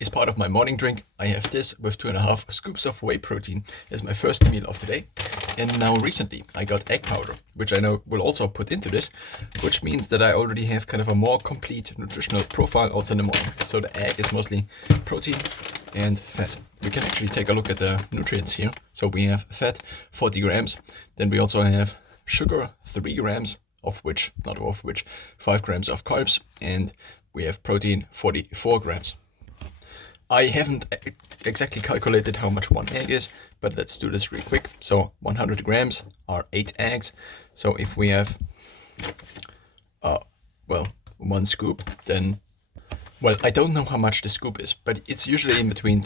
is part of my morning drink. I have this with 2.5 scoops of whey protein as my first meal of the day. And now recently I got egg powder, which I know will also put into this, which means that I already have kind of a more complete nutritional profile also in the morning. So the egg is mostly protein and fat. We can actually take a look at the nutrients here. So we have fat, 40 grams. Then we also have sugar, 3 grams, not of which 5 grams of carbs, and we have protein, 44 grams. I haven't exactly calculated how much one egg is, but let's do this real quick. So 100 grams are 8 eggs. So if we have, 1 scoop, then, I don't know how much the scoop is, but it's usually in between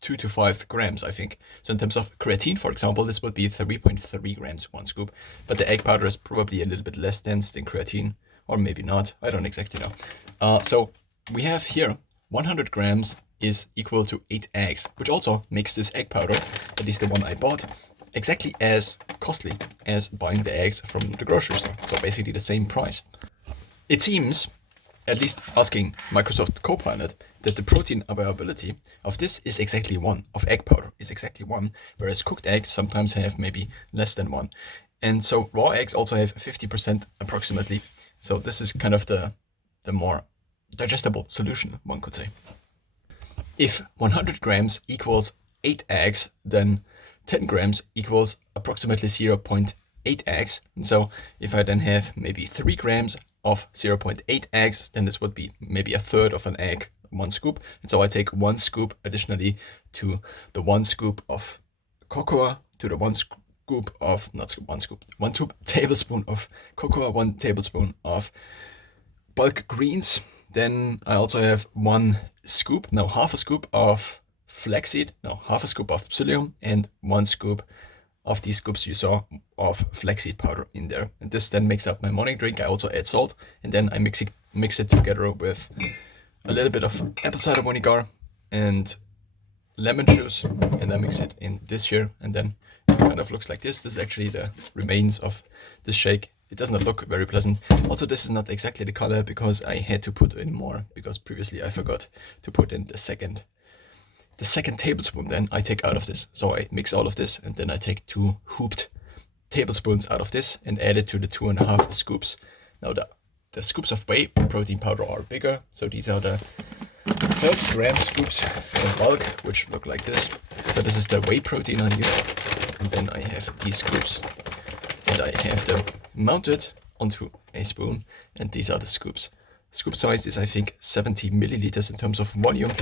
2 to 5 grams, I think. So in terms of creatine, for example, this would be 3.3 grams, 1 scoop. But the egg powder is probably a little bit less dense than creatine, or maybe not. I don't exactly know. So we have here 100 grams is equal to 8 eggs, which also makes this egg powder, at least the one I bought, exactly as costly as buying the eggs from the grocery store. So basically the same price. It seems, at least asking Microsoft Copilot, that the protein availability of this is exactly 1, of egg powder is exactly 1, whereas cooked eggs sometimes have maybe less than 1. And so raw eggs also have 50% approximately. So this is kind of the more digestible solution, one could say. If 100 grams equals 8 eggs, then 10 grams equals approximately 0.8 eggs. And so if I then have maybe 3 grams of 0.8 eggs, then this would be maybe a third of an egg, 1 scoop. And so I take 1 scoop additionally to the 1 scoop of cocoa, to the 1 scoop of, 1 tablespoon of cocoa, 1 tablespoon of bulk greens. Then I also have half a scoop of flaxseed, half a scoop of psyllium, and 1 scoop of these scoops you saw of flaxseed powder in there. And this then makes up my morning drink. I also add salt, and then I mix it together with a little bit of apple cider vinegar and lemon juice, and I mix it in this here, and then it kind of looks like this. This is actually the remains of this shake. It does not look very pleasant. Also, this is not exactly the color because I had to put in more, because previously I forgot to put in the second tablespoon. Then I take out of this. So I mix all of this, and then I take 2 hooped tablespoons out of this and add it to the 2.5 scoops. Now the scoops of whey protein powder are bigger. So these are the 30 gram scoops in bulk, which look like this. So this is the whey protein I use. And then I have these scoops, and I have them mounted onto a spoon, and these are the scoops. Scoop size is, I think, 70 milliliters in terms of volume,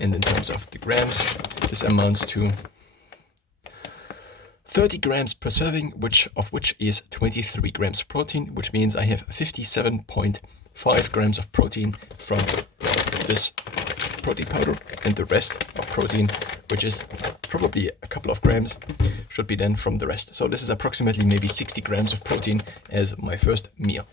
and in terms of the grams, this amounts to 30 grams per serving, which is 23 grams protein, which means I have 57.5 grams of protein from this protein powder, and the rest of protein, which is probably a couple of grams, should be then from the rest. So this is approximately maybe 60 grams of protein as my first meal.